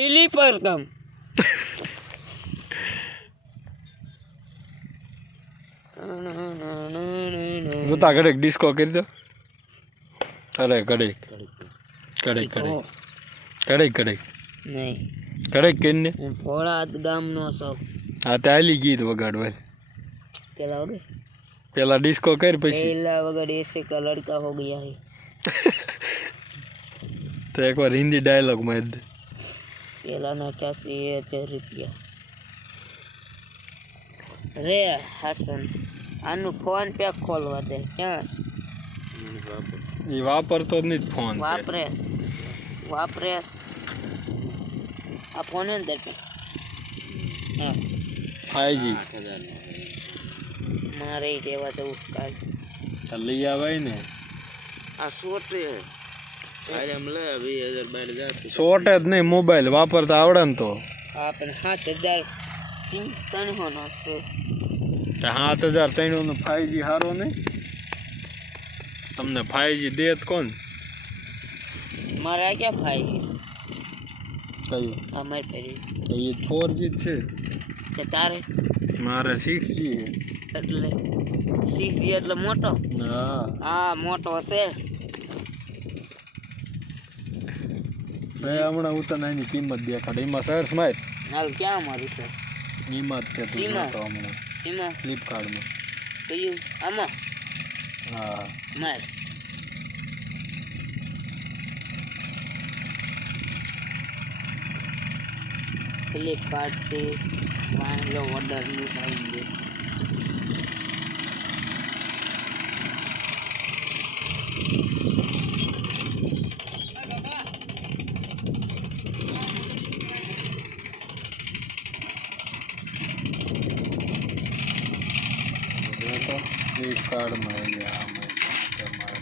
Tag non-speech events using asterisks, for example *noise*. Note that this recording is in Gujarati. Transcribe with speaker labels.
Speaker 1: લીલી પર કમ
Speaker 2: જોતા ઘડીક ડિસ્કો કરી દો. અરે ઘડીક. ઘડીક ઘડીક ઘડીક. ઘડીક
Speaker 1: નહીં.
Speaker 2: ઘડીક કરીને.
Speaker 1: હું ભોળાદ ગામનો છું.
Speaker 2: આ તે આલી ગીત વગાડવા
Speaker 1: પેલા વગર?
Speaker 2: પેલા ડિસ્કો કર પછી.
Speaker 1: પેલા વગર એસે કા લડકા હો ગયા હે. *laughs*
Speaker 2: તો એકવાર હિન્દી ડાયલોગમાં દે.
Speaker 1: પેલાના ક્યાસી હજાર રૂપિયા? રે હાસન આનું ફોન પે ખોલવા દે ક્યાં?
Speaker 2: એ વાપરતો જ નહીં ફોન
Speaker 1: વાપરે વાપરે. આ ફોન અંદર પે હા.
Speaker 2: ફાઈજી
Speaker 1: મારે કાલ.
Speaker 2: તો લઈ આવાય ને.
Speaker 1: આ સોટે
Speaker 2: શોર્ટ જ નહીં મોબાઈલ વાપરતા આવડે ને તો.
Speaker 1: આપણે સાત હજાર ત્રણસો નો છે.
Speaker 2: સાત હજાર ત્રણ નો સારો નહીં? તમને ફાઈજી દેત કોણ?
Speaker 1: મારે આ ક્યાં ફાઈજી
Speaker 2: કયું?
Speaker 1: અમારે
Speaker 2: તો એ ફોરજી છે.
Speaker 1: કે તારે?
Speaker 2: મારે સિક્સ જી
Speaker 1: એટલે સિક્સ જી એટલે મોટો?
Speaker 2: હા.
Speaker 1: હા મોટો છે.
Speaker 2: મેં હમણાં હું તને એની કિંમત દેખાડ. એમાં સર્ચ માર
Speaker 1: હાલ ક્યાં મારું છે
Speaker 2: કિંમત તે તું
Speaker 1: સીમા.
Speaker 2: જોતો હમણાં.
Speaker 1: સીમા.
Speaker 2: ફ્લિપકાર્ટમાં
Speaker 1: કયું? આમાં?
Speaker 2: હા.
Speaker 1: માર. ફ્લિપકાર્ટથી માનેલો ઓર્ડરનું થઈ દે
Speaker 2: ફ્લિપકાર્ટમાં એટલે આમાં મારે